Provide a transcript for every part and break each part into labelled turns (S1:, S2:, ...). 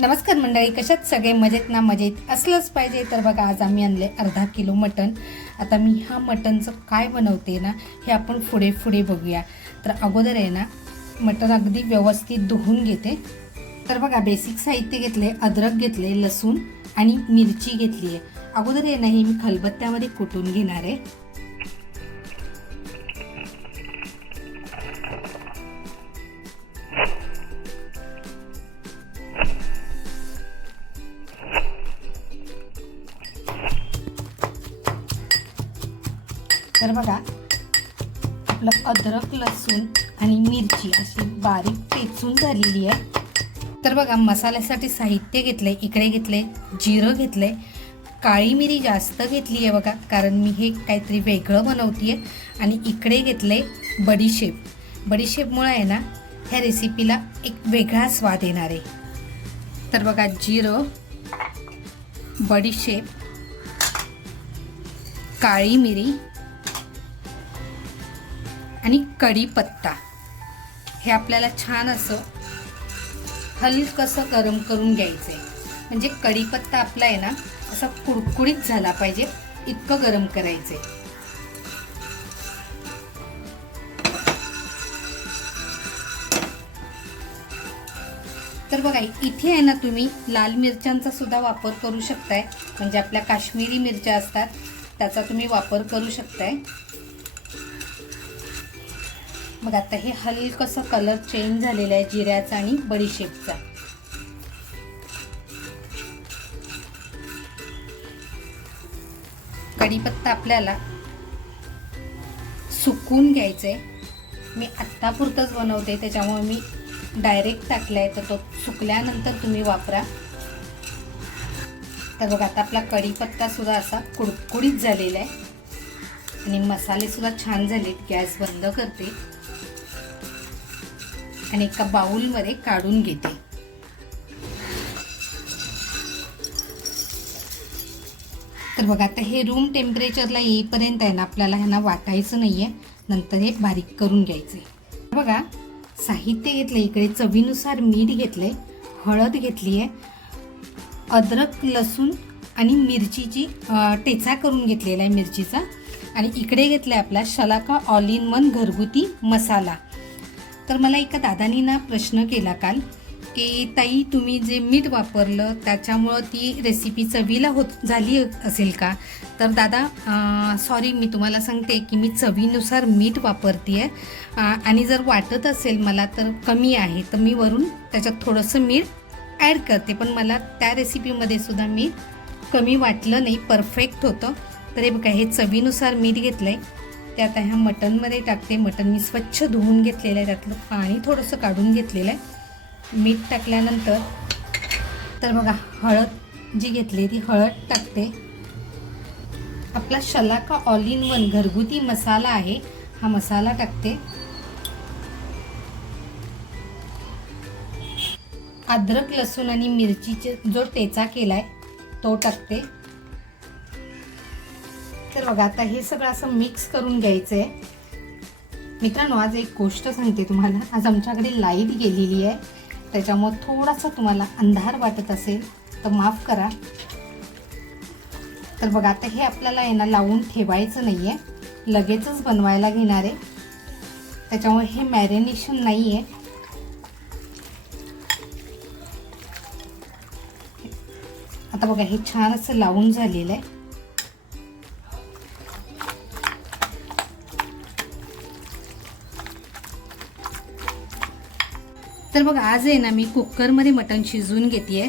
S1: नमस्कार मंडळी कशात सगळे मजेत ना मजेत? असलंच पाहिजे. तर बघा आज आम्ही आणले अर्धा किलो मटण. आता मी ह्या मटणचं काय बनवते ना हे आपण पुढे पुढे बघूया. तर अगोदर आहे ना मटण अगदी व्यवस्थित धुवून घेते. तर बघा बेसिक साहित्य घेतले अद्रक घेतले लसूण आणि मिरची घेतली आहे अगोदर आहे ना हे मी खलबत्त्यामध्ये कुटून घेणार आहे. तर बघा आपलं अद्रक लसूण आणि मिरची अशी बारीक पेचून झालेली आहे. तर बघा मसाल्यासाठी साहित्य घेतलं आहे इकडे घेतलं आहे जिरं घेतलं आहे काळी मिरी जास्त घेतली आहे बघा कारण मी हे काहीतरी वेगळं बनवते आणि इकडे घेतलं आहे बडीशेप. बडीशेपमुळं आहे ना ह्या रेसिपीला एक वेगळा स्वाद येणार आहे. तर बघा जिरं बडीशेप काळी मिरी आणि कढीपत्ता. हे आपल्याला छान असं हलकसं गरम करून घ्यायचं आहे म्हणजे कढीपत्ता आपला आहे ना असा कुडकुडीत झाला पाहिजे इतकं गरम करायचं आहे तर बघा इथे आहे ना तुम्ही लाल मिरच्यांचा सुद्धा वापर करू शकताय. म्हणजे आपल्या काश्मीरी मिरच्या असतात त्याचा तुम्ही वापर करू शकताय. मग आता हे हलकसं कलर चेंज झालेला आहे जिऱ्याचा आणि बडीशेपचा. कढीपत्ता आपल्याला सुकून घ्यायचंय. मी आत्तापुरतंच बनवते त्याच्यामुळे मी डायरेक्ट टाकलाय तर तो सुकल्यानंतर तुम्ही वापरा. तर बघा आता आपला कढीपत्तासुद्धा असा कुडकुडीत झालेला आहे. आणि मसाले सुद्धा छान झालेत गॅस बंद करते. आणि एका बाउलमध्ये काढून घेते. तर बघा आता हे रूम टेम्परेचरला येईपर्यंत आहे ना आपल्याला ह्यांना वाटायचं नाही आहे नंतर हे बारीक करून घ्यायचे. बघा साहित्य घेतलं इकडे चवीनुसार मीठ घेतलं आहे हळद घेतली आहे अद्रक लसूण आणि मिरचीची टेचा करून घेतलेला आहे मिरचीचा. आणि इकडे घेतला आहे आपला शलाका ऑल इन वन घरगुती मसाला. तर मला एका दादानी ना प्रश्न केला काल की ताई तुम्ही जे मीठ वापरलं त्याच्यामुळं ती रेसिपी चवीला होत झाली असेल का? तर दादा सॉरी मी तुम्हाला सांगते की मी चवीनुसार मीठ वापरते आहे आणि जर वाटत असेल मला तर कमी आहे तर मी वरून त्याच्यात थोडंसं मीठ ॲड करते. पण मला त्या रेसिपीमध्ये सुद्धा मीठ कमी वाटलं नाही परफेक्ट होतं. तर हे बघा हे चवीनुसार मीठ घेतलं आहे ते आता ह्या मटनमध्ये टाकते. मटन मी स्वच्छ धुवून घेतलेलं आहे त्यातलं. पाणी थोडंसं काढून घेतलेलं आहे. मीठ टाकल्यानंतर तर बघा हळद जी घेतली ती हळद टाकते. आपला शलाका ऑल इन वन घरगुती मसाला आहे. हा मसाला टाकते. अद्रक लसूण आणि मिरचीचे जो टेचा आहे तो टाकते. तर बघा आता हे सगळं असं मिक्स करून घ्यायचं आहे मित्रांनो आज एक गोष्ट सांगते तुम्हाला. आज आमच्याकडे लाइट गेलेली आहे. त्याच्यामुळं थोडासा तुम्हाला अंधार वाटत असेल तर माफ करा. तर बघा आता हे आपल्याला आहे ना लावून ठेवायचं नाही आहे लगेचच बनवायला घेणार आहे. त्याच्यामुळे हे मॅरिनेशन नाही आहे आता बघा हे छान असं लावून झालेलं आहे. बघा आज आहे ना मी कुकरमध्ये मटण शिजवून घेते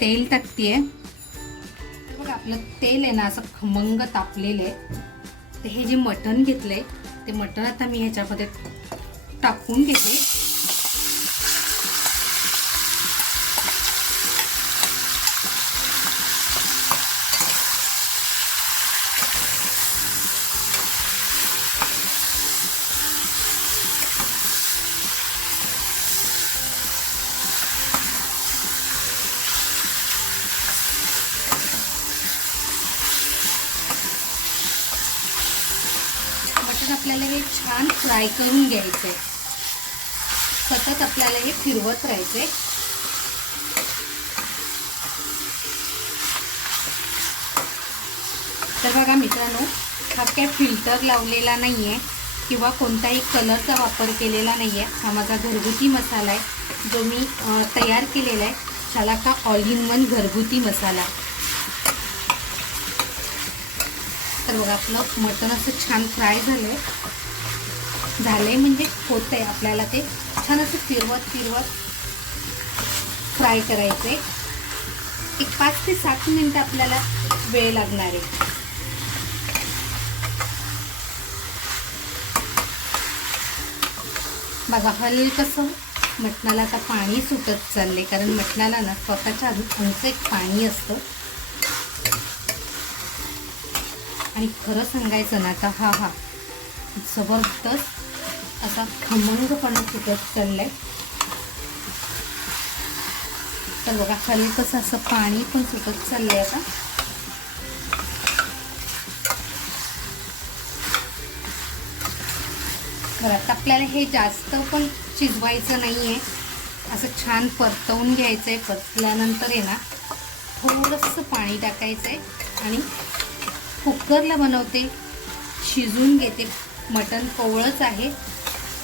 S1: तेल टाकते बघा आपलं तेल आहे ना असं खमंग तापलेलं आहे. तर हे जे मटण घेतलंय ते मटण आता मी ह्याच्यामध्ये टाकून घेते. तसंच आपल्याला हे छान फ्राय करून घ्यायचं आहे सतत आपल्याला हे फिरवत राहायचं तर बघा मित्रांनो हा काय फिल्टर लावलेला नाही आहे किंवा कोणताही कलरचा वापर केलेला नाही आहे हा माझा घरगुती मसाला आहे. जो मी तयार केलेला आहे त्याला का ऑल इन वन घरगुती मसाला. तर बघा आपलं मटण असं छान फ्राय झालं आहे झालं आहे म्हणजे होत आहे आपल्याला ते. छान असं फिरवत फिरवत फ्राय करायचं आहे एक पाच ते सात मिनटं आपल्याला वेळ लागणार आहे. बघा हलकसं मटणाला आता पाणी सुटत चालले कारण मटणाला ना स्वतःच्या आधी उंच एक पाणी असतं. आणि खरं सांगायचं ना आता हा हा. जबरदस्त असा खमंगपणा सुटत चाललंय. तर बघा खाली कसं असं पाणी पण सुटत चाललंय आता. बरं आता आपल्याला हे जास्त पण शिजवायचं नाही आहे असं छान परतवून घ्यायचं आहे परतल्यानंतर आहे ना थोडंसं पाणी टाकायचं आहे आणि कुकरला बनवते शिजून घेते. मटण कोवळंच आहे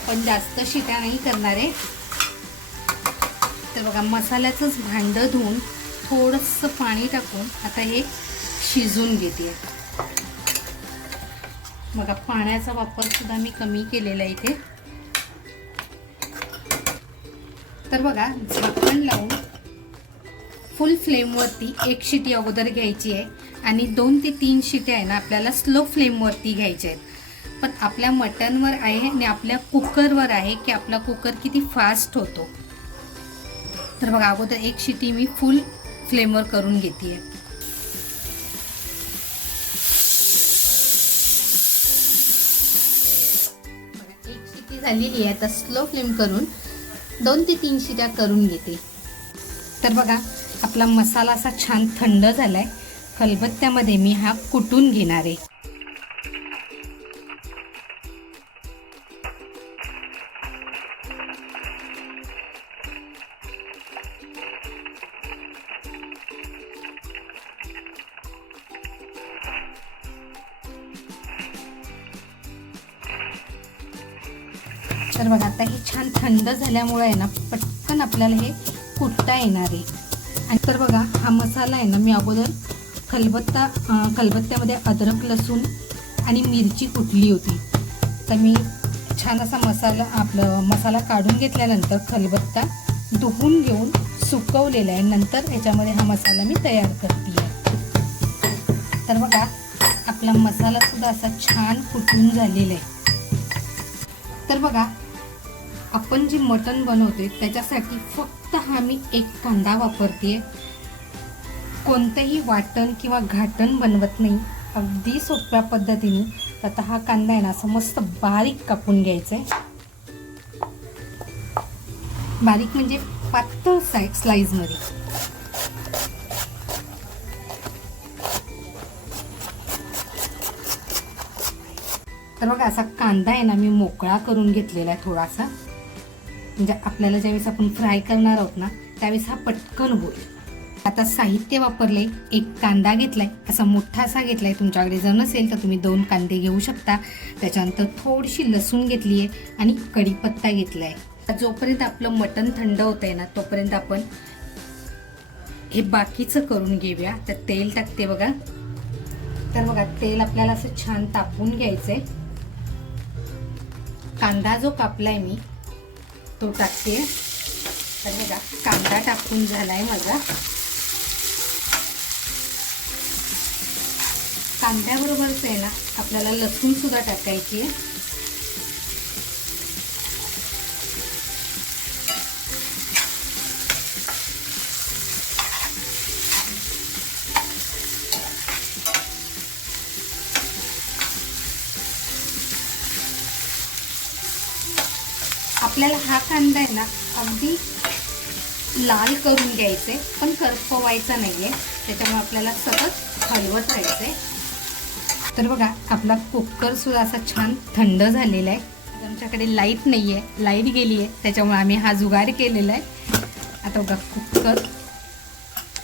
S1: पण जास्त शिट्या नाही करणार आहे. तर बघा मसाल्याचंच भांडं धुवून थोडंसं पाणी टाकून आता हे शिजून घेते. बघा पाण्याचा वापरसुद्धा मी कमी केलेला आहे इथे. तर बघा झाकण लावून फुल फ्लेमवरती एक शिटी अगोदर घ्यायची आहे. आणि दोन ते तीन शिट्या आहे ना आपल्याला स्लो फ्लेमवरती घ्यायच्या आहेत. पण आपल्या मटनवर आहे आणि आपल्या कुकरवर आहे की आपला कुकर किती फास्ट होतो. तर बघा अगोदर एक शिटी मी फुल फ्लेमवर करून घेते एक शिटी झालेली आहे आता स्लो फ्लेम करून दोन ते तीन शिट्या करून घेते. तर बघा आपला मसाला असा छान थंड झाला आहे खलबत्त्यामध्ये मी हा कुटून घेणार आहे. तर बघा आता हे छान थंड झाल्यामुळे आहे ना पटकन आपल्याला हे कुटता येणार आहे. आणि तर बघा हा मसाला आहे ना मी अगोदर खलबत्ता खलबत्त्यामध्ये अद्रक लसूण आणि मिरची कुटली होती? तर मी छान असा मसाला आपलं मसाला काढून घेतल्यानंतर खलबत्ता धुवून घेऊन सुकवलेला आहे. नंतर याच्यामध्ये हा मसाला मी तयार करते तर बघा आपला मसाला सुद्धा असा छान कुटून झालेला आहे. तर बघा आपण जे मटण बनवते त्याच्यासाठी फक्त हा मी एक कांदा वापरते कोणतंही वाटण किंवा घाटण बनवत नाही. अगदी सोप्या पद्धतीने आता हा कांदा आहे ना असं मस्त बारीक कापून घ्यायचा आहे बारीक म्हणजे पातळ साय स्लाईजमध्ये तर बघा असा कांदा आहे ना मी मोकळा करून घेतलेला आहे थोडासा. म्हणजे आपल्याला ज्यावेळेस आपण फ्राय करणार आहोत ना त्यावेळेस हा पटकन होईल. आता साहित्य वापरले एक कांदा घेतलाय असा मोठा असा घेतलाय तुमच्याकडे जर नसेल तर तुम्ही दोन कांदे घेऊ शकता. त्याच्यानंतर थोडीशी लसूण घेतली आहे आणि कढीपत्ता घेतलाय. जोपर्यंत आपलं मटण थंड होत आहे ना तोपर्यंत आपण हे बाकीचं करून घेऊया. तर तेल टाकते बघा. तर बघा तेल आपल्याला असं छान तापून घ्यायचंय. कांदा जो कापलाय मी तो टाकते. तर बघा कांदा टाकून झालाय माझा. कांद्याबरोबरच आहे ना आपल्याला लसूण सुद्धा टाकायची आहे. आपल्याला हा कांदा आहे ना अगदी लाल करून घ्यायचे पण करपवायचा आहे त्याच्यामुळे आपल्याला सतत हलवत राहायचंय. तर बघा आपला कुकर सुद्धा असा छान थंड झालेला आहे. म्हणजे आमच्याकडे लाइट नाही आहे लाइट गेली आहे त्याच्यामुळे आम्ही हा जुगार केलेला आहे. आता बघा कुकर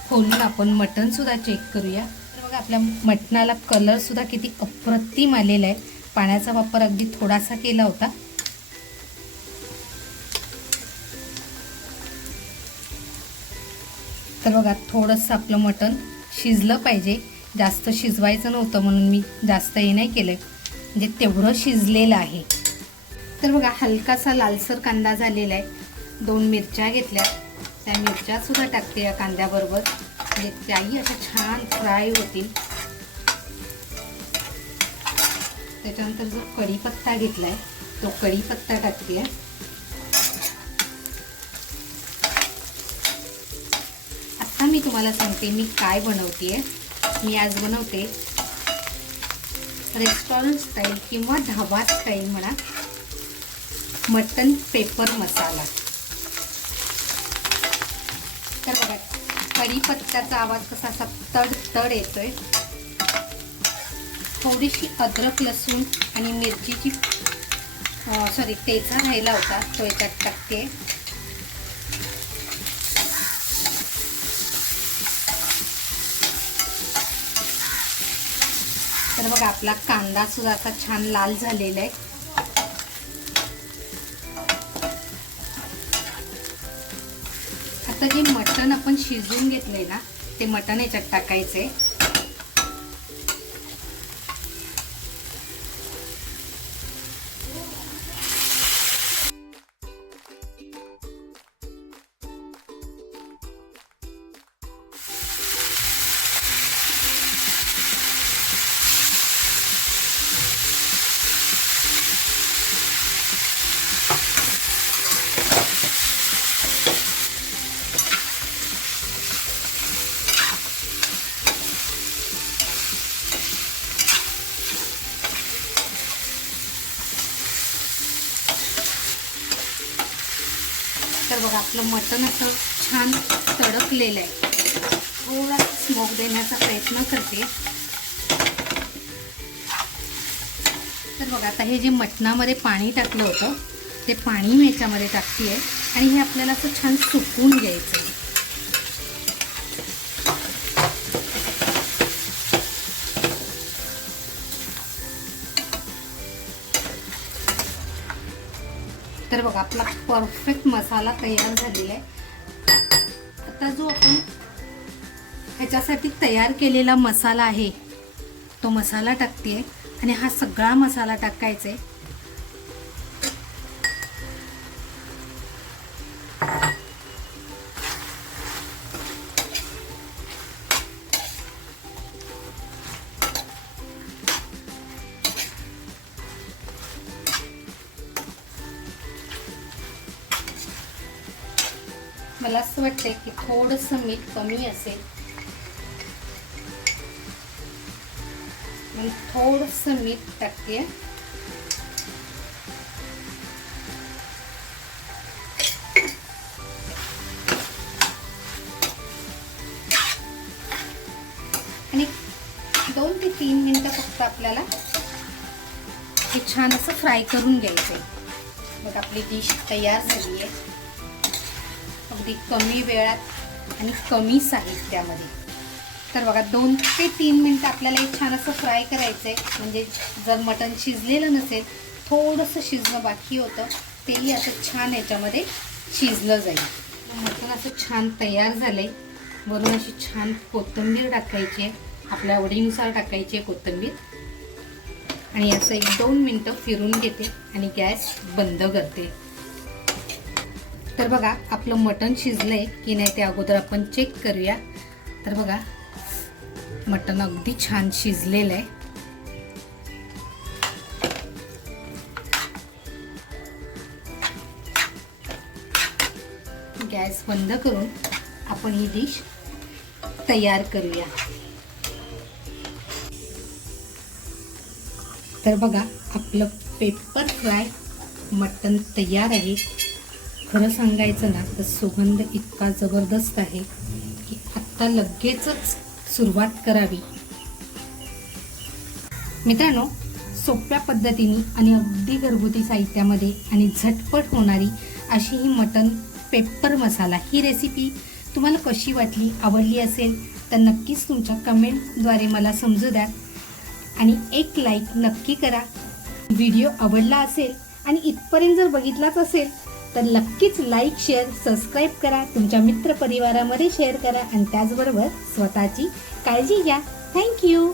S1: खोलून आपण मटणसुद्धा चेक करूया. तर बघा आपल्या मटणाला कलरसुद्धा किती अप्रतिम आलेला आहे. पाण्याचा वापर अगदी थोडासा केला होता. तर बघा थोडंसं आपलं मटण शिजलं पाहिजे. जास्त शिजवायचं नव्हतं म्हणून मी जास्त हे नाही केलं. म्हणजे तेवढं शिजलेलं आहे. तर बघा हलकासा लालसर कांदा झालेला आहे. दोन मिरच्या घेतल्या. त्या मिरच्यासुद्धा टाकते या कांद्याबरोबर. म्हणजे त्याही अशा छान फ्राय होतील. त्याच्यानंतर जो कढीपत्ता घेतला आहे तो कढीपत्ता टाकते. आता मी तुम्हाला सांगते मी काय बनवते आहे मी आज बनवते रेस्टॉरंट स्टाईल किंवा ढाबा स्टाईल म्हणा. मटन पेपर मसाला तर बघा कढीपत्त्याचा आवाज कसा असा तड तड येतोय. थोडीशी अद्रक लसूण आणि मिरचीची सॉरी तेचा राहिला होता तो याच्यात टाकते. तर बघा आपला कांदा सुद्धा आता छान लाल झालेला आहे. आता जे मटण आपण शिजवून घेतलंय ना ते मटण याच्यात टाकायचंय. तर बघा आपलं मटण असं छान तडकलेलं आहे. थोडा स्मोक देण्याचा प्रयत्न करते. तर बघा आता हे जे मटणामध्ये पाणी टाकलं होतं ते पाणी मी याच्यामध्ये टाकते आहे आणि हे आपल्याला असं छान सुकवून घ्यायचं तर बघा आपला परफेक्ट मसाला तयार झालेला आहे. आता जो आपण ह्याच्यासाठी तयार केलेला मसाला आहे तो मसाला टाकते आणि हा सगळा मसाला टाकायचा आहे मला असं वाटतंय की थोडंसं मीठ कमी असेल. मग थोडंसं मीठ टाकते. आणि दोन ते तीन मिनिटं फक्त आपल्याला हे छान असं फ्राय करून घ्यायचं आहे बघ आपली डिश तयार झाली आहे. अगदी कमी वेळात आणि कमी साहित्यामध्ये. तर बघा दोन ते तीन मिनटं आपल्याला हे छान असं फ्राय करायचं आहे म्हणजे जर मटण शिजलेलं नसेल थोडंसं शिजणं बाकी होतं तेही असं छान याच्यामध्ये शिजलं जाईल. मटण असं छान तयार झालं आहे वरून अशी छान कोथिंबीर टाकायची आहे. आपल्या आवडीनुसार टाकायची आहे कोथिंबीर. आणि असं एक दोन मिनटं फिरून घेते आणि गॅस बंद करते. तर बघा आपलं मटण शिजलंय की नाही ते अगोदर आपण चेक करूया. तर बघा मटण अगदी छान शिजलेलं आहे गॅस बंद करून आपण ही डिश तयार करूया. तर बघा आपलं पेपर फ्राय मटण तयार आहे. खरं सांगायचं ना तर सुगंध इतका जबरदस्त आहे की आत्ता लगेचच सुरुवात करावी. मित्रांनो सोप्या पद्धतीने आणि अगदी घरगुती साहित्यामध्ये आणि झटपट होणारी अशी ही मटन पेपर मसाला ही रेसिपी तुम्हाला कशी वाटली आवडली असेल तर नक्कीच तुमच्या कमेंटद्वारे मला समजू द्या. आणि एक लाईक नक्की करा. व्हिडिओ आवडला असेल आणि इथपर्यंत जर बघितलाच असेल तर नक्कीच लाईक शेअर सबस्क्राईब करा. तुमच्या मित्रपरिवारामध्ये शेअर करा. आणि त्याचबरोबर स्वतःची काळजी घ्या. थँक्यू